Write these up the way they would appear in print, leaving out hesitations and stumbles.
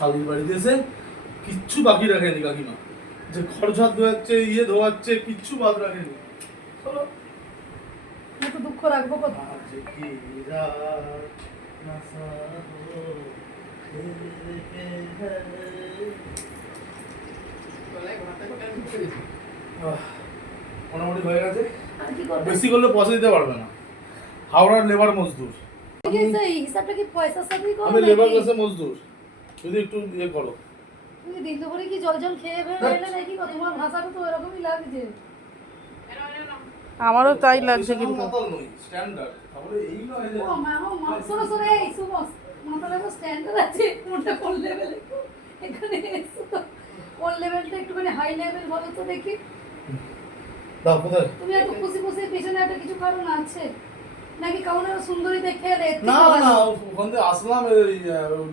শালির বাড়িতে এসে কিচ্ছু বাকি রাখেনি কাকিমা, যে ঘর ঝাড় ধোয়াচ্ছে, ইয়ে ধোয়াচ্ছে, কিচ্ছু বাদ রাখেনি। চলো একটু দুঃখ রাখবো কত। আজ কি রাত নাসা হো হে মোটামুটি হয়ে গেছে। আর কি করবে? বেশি করলে পয়সা দিতে পারবে না। হাওড়ার লেবার মজদুর, এই হিসাবটা কি পয়সার সাথেই করো? আমি লেবার ক্লাসে মজদুর, যদি একটু ইয়ে করো। তুমি দিন দুপুরে কি জল জল খেয়ে ফেলে নাকি? তোমার ভাষাটা তো এরকমই লাগছে। আমারও তাই লাগছে কিন্তু স্ট্যান্ডার্ড তাহলে এই নয় যে ও মা সরো সরো এই সুবস মাথাটা তো স্ট্যান্ডার্ড আছে, কোনটা কোন লেভেলে এখানে এসো তো। কোন লেভেলটা একটুখানি হাই লেভেল বলো তো দেখি। দাও কোথায়? তুমি একটু খুশি খুশি পেছনে একটা কিছু কারণ আছে নাকি? কাউনের সুন্দরী দেখে না না, ওখান থেকে আসলাম,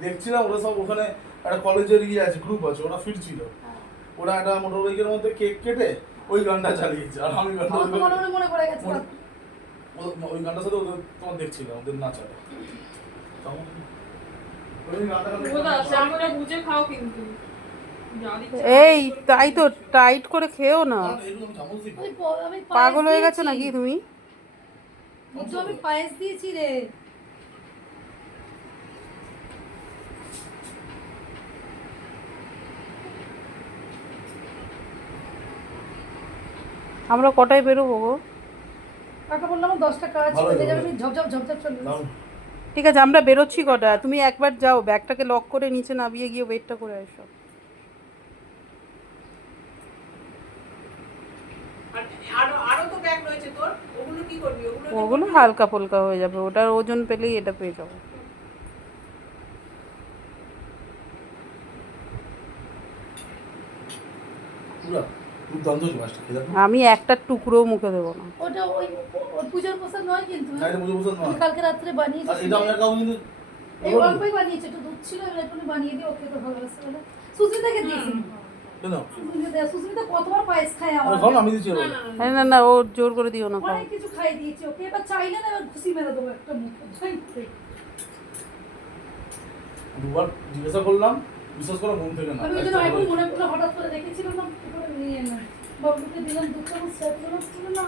দেখছিলাম ওরা সব ওখানে একটা কলেজের ইয়ে আছে, গ্রুপ আছে, ওরা ফিরছিল, ওরা একটা মোটর বাইকের মধ্যে কেক কেটে ওই গানটা চালিয়েছে, আর আমি গানটা মনে পড়ে গেছে। ওই গানটার সাথে ওদের তোমার দেখছিলাম ওদের নাচাটা। বুঝে খাও কিন্তু এই তাই তো টাইট করে খেও না, পাগল হয়ে গেছো নাকি তুমি? আমি পায়েস দিয়েছি রে। আমরা কটায় বেরোবো গো? কাকা বললাম 10টা কাজ চলে যাবে, ঝপঝপ ঝপঝপ চলে যাবে। ঠিক আছে আমরা বেরোচ্ছি কটা, তুমি একবার যাও ব্যাগটাকে লক করে নিচে নামিয়ে গিয়ে ওয়েটটা করে এসো। ওগুলো হালকা ফুলকা হয়ে যাবে, ওটার ওজন পেলেই এটা পেয়ে যাবো। আমি একটা টুকরো মুখে দেবো না। ওটা ওই পূজার প্রসাদ নয় কিন্তু, না এটা মুঝে পছন্দ নয়, কালকে রাত্রে বানিয়েছি। আর এটা আমি আর কাউ কিন্তু এই অল্পই বানিয়েছে, একটু দুধ ছিল, একটু বানিয়ে দিয়ে ওকে তো ভালোবাসে বলে সুস্মিতাকে দিয়েছি। কেন সুস্মিতা কতবার পায়েস খায় আমার। খাও না, আমি দিচ্ছি ওকে। না না না, ও জোর করে দিও না, খাও। অনেক কিছু খাই দিয়েছি ওকে, এবার চাইলে না এবার খুশি মেরে দেবো একটা মুখে। দুবার জিজ্ঞাসা করলাম, বিশ্বাস করো ঘুম থেকে না। আমি ওই জন্য এখন মনে করে হঠাৎ করে দেখেছিলাম না, কি করে নিয়ে না বাবুকে দিলাম দুধ চামচ, না